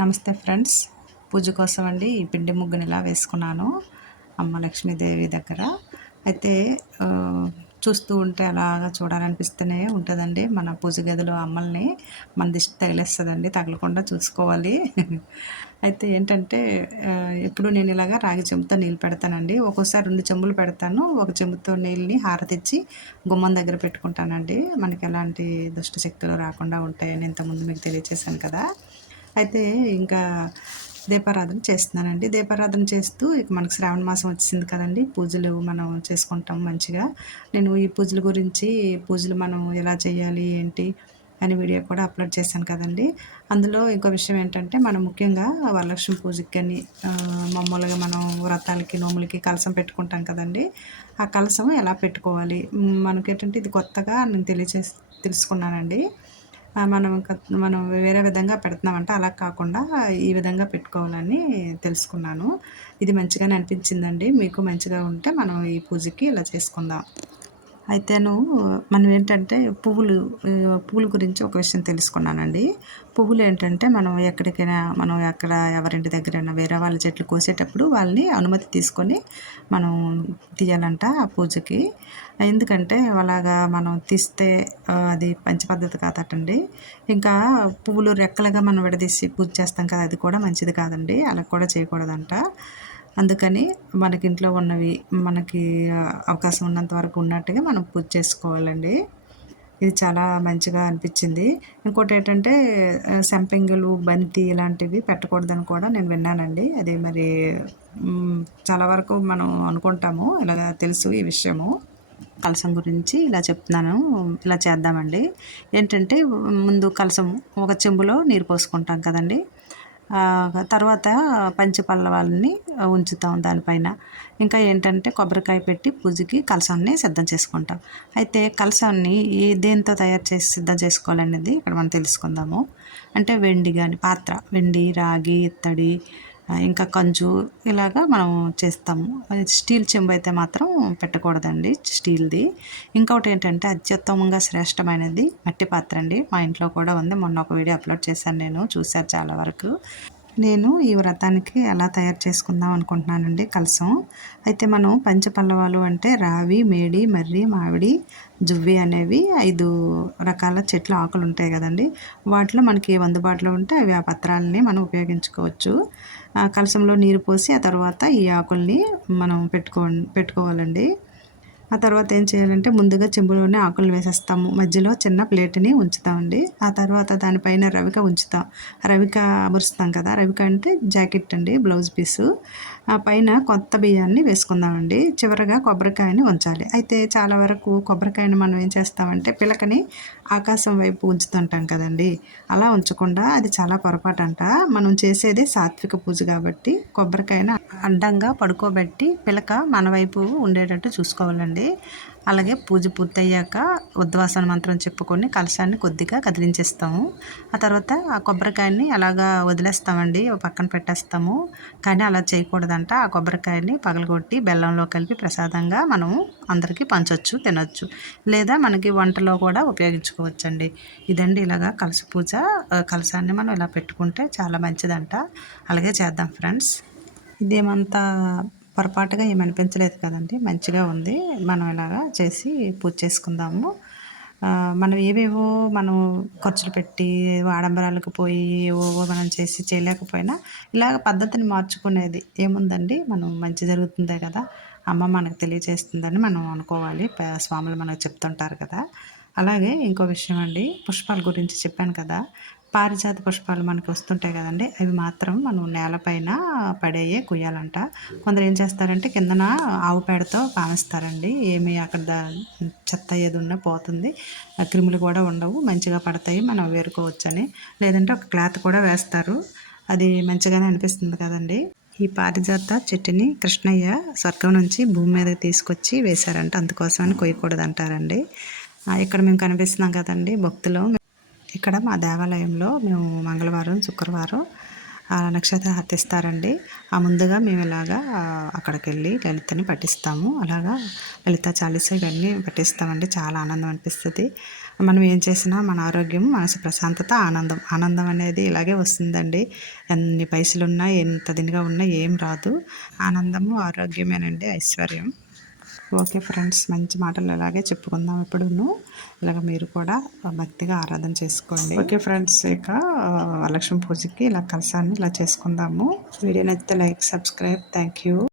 నమస్తే ఫ్రెండ్స్. పూజ కోసం అండి ఈ పిండి ముగ్గుని ఇలా వేసుకున్నాను అమ్మ లక్ష్మీదేవి దగ్గర. అయితే చూస్తూ ఉంటే అలాగా చూడాలనిపిస్తూనే ఉంటుందండి మన పూజ గదిలో అమ్మల్ని. మన దిష్టి తగిలేస్తుందండి తగలకుండా చూసుకోవాలి. అయితే ఏంటంటే ఎప్పుడు నేను ఇలాగా రాగి చెంబుతో నీళ్ళు పెడతానండి. ఒక్కోసారి రెండు చెంబులు పెడతాను. ఒక చెంబుతో నీళ్ళని హారతిచ్చి గుమ్మం దగ్గర పెట్టుకుంటానండి. మనకి ఎలాంటి దుష్ట శక్తులు రాకుండా ఉంటాయని ఇంతకుముందు మీకు తెలియచేశాను కదా. అయితే ఇంకా దీపారాధన చేస్తున్నానండి. దీపారాధన చేస్తూ ఇక మనకు శ్రావణ మాసం వచ్చింది కదండి. పూజలు మనం చేసుకుంటాం మంచిగా. నేను ఈ పూజల గురించి పూజలు మనం ఎలా చేయాలి ఏంటి అని వీడియో కూడా అప్లోడ్ చేశాను కదండి. అందులో ఇంకో విషయం ఏంటంటే మనం ముఖ్యంగా వరలక్ష్మి పూజకి కానీ మామూలుగా మనం వ్రతాలకి నోములకి కలసం పెట్టుకుంటాం కదండి. ఆ కలసం ఎలా పెట్టుకోవాలి? మనకేంటంటే ఇది కొత్తగా నేను తెలియచే తెలుసుకున్నానండి. మనం ఇంకా మనం వేరే విధంగా పెడుతున్నామంటే. అలా కాకుండా ఈ విధంగా పెట్టుకోవాలని తెలుసుకున్నాను. ఇది మంచిగానే అనిపించిందండి. మీకు మంచిగా ఉంటే మనం ఈ పూజకి ఇలా చేసుకుందాం. అయితేను మనం ఏంటంటే పువ్వులు పువ్వుల గురించి ఒక విషయం తెలుసుకున్నానండి. పువ్వులు ఏంటంటే మనం ఎక్కడికైనా మనం ఎక్కడ ఎవరింటి దగ్గరైనా వేరే వాళ్ళ చెట్లు కోసేటప్పుడు వాళ్ళని అనుమతి తీసుకొని మనం తీయాలంట ఆ పూజకి. ఎందుకంటే అలాగా మనం తీస్తే అది మంచి పద్ధతి కాదటండి. ఇంకా పువ్వులు రెక్కలుగా మనం విడదీసి పూజ చేస్తాం కదా అది కూడా మంచిది కాదండి. అలా కూడా చేయకూడదంట. అందుకని మనకి ఇంట్లో ఉన్నవి మనకి అవకాశం ఉన్నంత వరకు ఉన్నట్టుగా మనం పూజ చేసుకోవాలండి. ఇది చాలా మంచిగా అనిపించింది. ఇంకోటి ఏంటంటే ఆ, సంపెంగలు బంతి ఇలాంటివి పెట్టకూడదని కూడా నేను విన్నానండి. అది మరి చాలా వరకు మనం అనుకుంటాము. ఇలా తెలుసు ఈ విషయము. కలసం గురించి ఇలా చెప్తున్నాను. ఇలా చేద్దామండి. ఏంటంటే ముందు కలసం ఒక చెంబులో నీరు పోసుకుంటాం కదండి. తర్వాత పంచపల్లవాలని ఉంచుతాం దానిపైన. ఇంకా ఏంటంటే కొబ్బరికాయ పెట్టి పూజకి కలసాన్ని సిద్ధం చేసుకుంటాం. అయితే కలసాన్ని ఏ దేంతో తయారు చేసి సిద్ధం చేసుకోవాలనేది ఇక్కడ మనం తెలుసుకుందాము. అంటే వెండి కానీ పాత్ర వెండి రాగి ఇత్తడి ఇంకా కంచు ఇలాగా మనం చేస్తాము. స్టీల్ చెంబు అయితే మాత్రం పెట్టకూడదండి స్టీల్ది. ఇంకొకటి ఏంటంటే అత్యుత్తమంగా శ్రేష్టమైనది మట్టి పాత్ర అండి. మా ఇంట్లో కూడా ఉంది. మొన్న ఒక వీడియో అప్లోడ్ చేశాను నేను. చూశారు చాలా వరకు. నేను ఈ వ్రతానికి ఎలా తయారు చేసుకుందాం అనుకుంటున్నానండి కలసం. అయితే మనం పంచపల్లవాలు అంటే రావి మేడి మర్రి మామిడి జువ్వి అనేవి ఐదు రకాల చెట్ల ఆకులు ఉంటాయి కదండి. వాటిలో మనకి అందుబాటులో ఉంటే అవి ఆ పత్రాలని మనం ఉపయోగించుకోవచ్చు. ఆ కలసంలో నీరు పోసి ఆ తర్వాత ఈ ఆకుల్ని మనం పెట్టుకో పెట్టుకోవాలండి. ఆ తర్వాత ఏం చేయాలంటే ముందుగా చెంబులోనే ఆకులు వేసేస్తాము. మధ్యలో చిన్న ప్లేట్ని ఉంచుతామండి. ఆ తర్వాత దానిపైన రవిక ఉంచుతాం. రవిక అమరుస్తాం కదా రవిక అంటే జాకెట్ అండి బ్లౌజ్ పీసు. ఆ పైన కొత్త బియ్యాన్ని వేసుకుందామండి. చివరగా కొబ్బరికాయని ఉంచాలి. అయితే చాలా వరకు కొబ్బరికాయని మనం ఏం చేస్తామంటే పిలకని ఆకాశం వైపు ఉంచుతుంటాం కదండి. అలా ఉంచకుండా అది చాలా పొరపాటు అంట మనం చేసేది సాత్విక పూజ కాబట్టి కొబ్బరికాయన అడ్డంగా పడుకోబెట్టి పిలక మన వైపు ఉండేటట్టు చూసుకోవాలండి. అలాగే పూజ పూర్తయ్యాక ఉద్వాసన మంత్రం చెప్పుకొని కలశాన్ని కొద్దిగా కదిలించేస్తాము. ఆ తర్వాత ఆ కొబ్బరికాయని అలాగా వదిలేస్తామండి పక్కన పెట్టేస్తాము. కానీ అలా చేయకూడదంట. ఆ కొబ్బరికాయని పగలగొట్టి బెల్లంలో కలిపి ప్రసాదంగా మనము అందరికీ పంచవచ్చు తినొచ్చు. లేదా మనకి వంటలో కూడా ఉపయోగించుకోవచ్చండి. ఇదండి ఇలాగా కలస పూజ. కలశాన్ని మనం ఇలా పెట్టుకుంటే చాలా మంచిదంట. అలాగే చేద్దాం ఫ్రెండ్స్. ఇదేమంతా పొరపాటుగా ఏమనిపించలేదు కదండి. మంచిగా ఉంది. మనం ఇలాగా చేసి పూజ చేసుకుందాము. మనం ఏవేవో మనం ఖర్చులు పెట్టి ఆడంబరాలకు పోయి ఏవో మనం చేసి చేయలేకపోయినా ఇలాగ పద్ధతిని మార్చుకునేది ఏముందండి? మనం మంచి జరుగుతుందే కదా. అమ్మ మనకు తెలియజేస్తుందని మనం అనుకోవాలి. స్వాములు మనకు చెప్తుంటారు కదా. అలాగే ఇంకో విషయం అండి. పుష్పాల గురించి చెప్పాను కదా. పారిజాత పుష్పాలు మనకు వస్తుంటాయి కదండి. అవి మాత్రం మనం నేలపైన పడేయే కుయ్యాలంట. కొందరు ఏం చేస్తారంటే కిందన ఆవు పేడతో పామిస్తారండి. ఏమి అక్కడ చెత్త ఏది ఉన్నా పోతుంది. క్రిములు కూడా ఉండవు. మంచిగా పడతాయి. మనం వేరుకోవచ్చని. లేదంటే ఒక క్లాత్ కూడా వేస్తారు. అది మంచిగానే అనిపిస్తుంది కదండి. ఈ పారిజాత చెట్టుని కృష్ణయ్య స్వర్గం నుంచి భూమి మీదకి తీసుకొచ్చి వేశారంట. అందుకోసమని కొయ్యకూడదు అంటారండి ఇక్కడ మేము కనిపిస్తున్నాం కదండి. భక్తులు ఇక్కడ మా దేవాలయంలో మేము మంగళవారం శుక్రవారం ఆ నక్షత్ర హత్తిస్తారండి ఆ ముందుగా మేము ఇలాగా అక్కడికి వెళ్ళి లలితని పట్టిస్తాము అలాగా లలిత చాలీస ఇవన్నీ పట్టిస్తామండి చాలా ఆనందం అనిపిస్తుంది. మనం ఏం చేసినా మన ఆరోగ్యం మనసు ప్రశాంతత ఆనందం. ఆనందం అనేది ఇలాగే వస్తుందండి. ఎన్ని పైసలు ఉన్నా ఎంత దినిగా ఉన్నా ఏం రాదు. ఆనందము ఆరోగ్యమేనండి ఐశ్వర్యం. ఓకే ఫ్రెండ్స్ మంచి మాటలు ఇలాగే చెప్పుకుందాం ఎప్పుడును ఇలాగ మీరు కూడా భక్తిగా ఆరాధన చేసుకోండి. ఓకే ఫ్రెండ్స్ ఇక లక్ష్మీ పూజకి ఇలా కలసాన్ని ఇలా చేసుకుందాము. వీడియో నచ్చితే లైక్ సబ్స్క్రైబ్. Thank you.